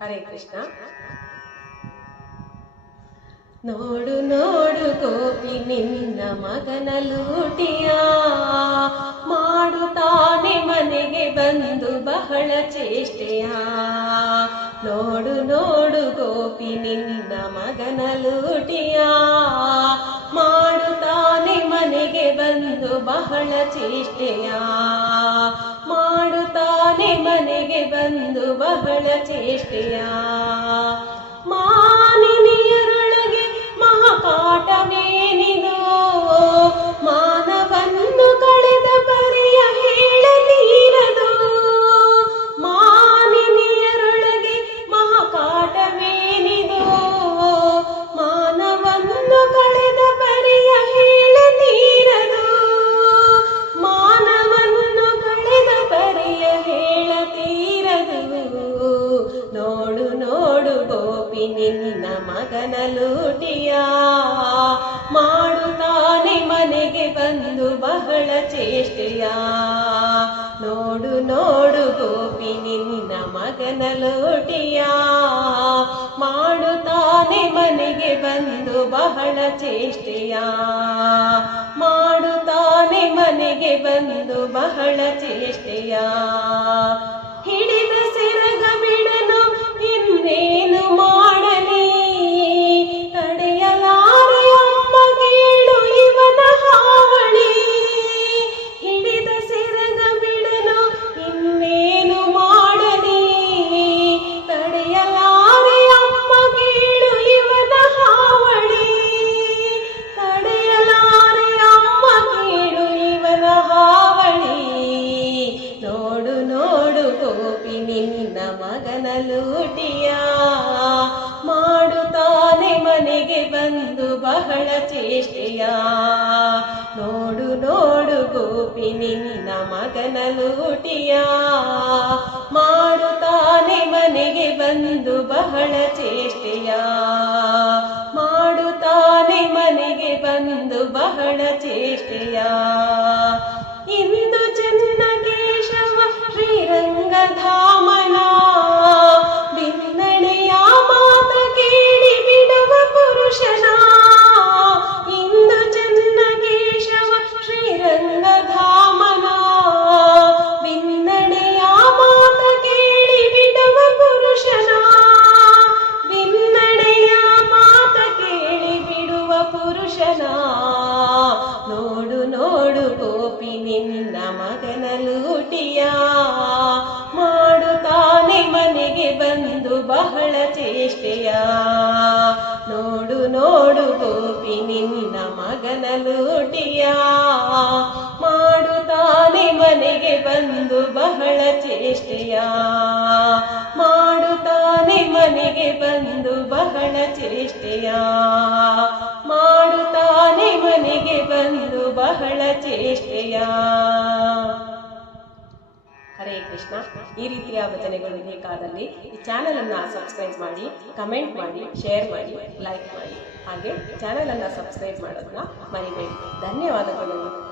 ಹರೇ ಕೃಷ್ಣ. ನೋಡು ನೋಡು ಗೋಪಿ ನಿನ್ನ ಮಗನ ಲೂಟಿಯ, ಮಾಡುತ್ತಾನೆ ಮನೆಗೆ ಬಂದು ಬಹಳ ಚೇಷ್ಟೆಯ. ನೋಡು ನೋಡು ಗೋಪಿ ನಿನ್ನ ಮಗನ ಲೂಟಿಯ, ಮಾಡುತ್ತಾನೆ ಮನೆಗೆ ಬಂದು ಬಹಳ ಚೇಷ್ಟೆಯ. ಮಾಡುತ್ತಾನೆ ಮನೆಗೆ ಬಂದು ಬಹಳ ಚೇಷ್ಟೆಯ. ಮಾನಿನಿಯರೊಳಗೆ ಮಹಾಕಾಟವೇನಿದೋ, ಮಾನವನ್ನು ಕಳೆದ ಪರಿಯ ಹೇಳತೀರದು. ಮಾನಿನಿಯರೊಳಗೆ ಮಹಾಕಾಟವೇನಿದೋ, ಮಾನವನ್ನು ಕಳೆದ ಪರಿಯ ಹೇಳತೀರದು. ಮಾನವನ್ನು ಕಳೆದ ಪರಿಯ ಹೇಳತೀರದು. ನೋಡು ನೋಡು ಗೋಪಿ ನಿನ್ನ ಮಗನ ಲೂಟಿಯ, ಮಾಡುತ್ತಾನೆ ಮನೆಗೆ ಬಂದು ಬಹಳ ಚೇಷ್ಟೆಯ. ನೋಡು ನೋಡು ಗೋಪಿ ನಿನ್ನ ಮಗನ ಲೂಟಿಯ, ಮಾಡುತ್ತಾನೆ ಮನೆಗೆ ಬಂದು ಬಹಳ ಚೇಷ್ಟೆಯ. ಮಾಡುತ್ತಾನೆ ಮನೆಗೆ ಬಂದು ಬಹಳ ಚೇಷ್ಟೆಯ. ಹಿಡಿದ ಸೆರಗ ಬಿಡನು ಇನ್ನೇನು ಮಾಡಲಿ, ತಡೆಯಲಾರೆ ಅಮ್ಮ ಕೇಳು ಇವನ ಹಾವಳಿ. ಹಿಡಿದ ಸೆರಗ ಬಿಡನು ಇನ್ನೇನು ಮಾಡಲಿ, ತಡೆಯಲಾರೆ ಅಮ್ಮ ಕೇಳು ಇವನ ಹಾವಳಿ. ತಡೆಯಲಾರೆ ಅಮ್ಮ ಕೇಳು ಇವನ ಹಾವಳಿ. ನೋಡು ನೋಡು ಗೋಪಿ ನಿನ್ನ ಮಗನ ಲೂಟಿಯ, ಮಾಡುತ್ತಾನೆ ಮನೆಗೆ ಬಂದು ಬಹಳ ಚೇಷ್ಟೆಯ. ನೋಡು ನೋಡು ಗೋಪಿ ನಿನ್ನ ಮಗನ ಲೂಟಿಯ, ಮಾಡುತ್ತಾನೆ ಮನೆಗೆ ಬಂದು ಬಹಳ ಚೇಷ್ಟೆಯ. ಮಾಡುತ್ತಾನೆ ಮನೆಗೆ ಬಂದು ಬಹಳ ಚೇಷ್ಟೆಯ. ಇಂದು ಚೆನ್ನ ಕೇಶವ ಶ್ರೀರಂಗಧಾಮನ, ಬಿನ್ನಡೆಯ ಮಾತ ಕೇಳಿ ಬಿಡುವ ಪುರುಷನ. ಇಂದು ಚೆನ್ನ ಕೇಶವ ಶ್ರೀರಂಗಧಾಮನ, ಬಿನ್ನಡೆಯ ಮಾತ ಕೇಳಿ ಬಿಡುವ ಪುರುಷನ. ಬಿನ್ನಡೆಯ ಮಾತ ಕೇಳಿ ಬಿಡುವ ಪುರುಷನ. ನೋಡು ನೋಡು ಗೋಪಿ ನಿನ್ನ ಮಗನ ಲೂಟಿಯ, ಮಾಡುತ್ತಾನೆ ಮನೆಗೆ ಬಂದು ಬಹಳ ಚೇಷ್ಟೆಯ. ನೋಡು ನೋಡು ಗೋಪಿ ನಿನ್ನ ಮಗನ ಲೂಟಿಯ, ಮಾಡುತ್ತಾನೆ ಮನೆಗೆ ಬಂದು ಬಹಳ ಚೇಷ್ಟೆಯ. ಮಾಡುತ್ತಾನೆ ಮನೆಗೆ ಬಂದು ಬಹಳ ಚೇಷ್ಟೆಯ. ಮಾಡುತ್ತಾನೆ ಮನೆಗೆ ಬಂದು ಬಹಳ ಚೇಷ್ಟೆಯ. ಹರೇ ಕೃಷ್ಣ. ಈ ರೀತಿಯ ಭಜನೆಗಳು ಬೇಕಾದಲ್ಲಿ ಈ ಚಾನೆಲ್ ಅನ್ನು ಸಬ್ಸ್ಕ್ರೈಬ್ ಮಾಡಿ, ಕಮೆಂಟ್ ಮಾಡಿ, ಶೇರ್ ಮಾಡಿ, ಲೈಕ್ ಮಾಡಿ. ಹಾಗೆ ಚಾನೆಲ್ ಅನ್ನು ಸಬ್ಸ್ಕ್ರೈಬ್ ಮಾಡೋದನ್ನ ಮರಿಬೇಡಿ. ಧನ್ಯವಾದಗಳು.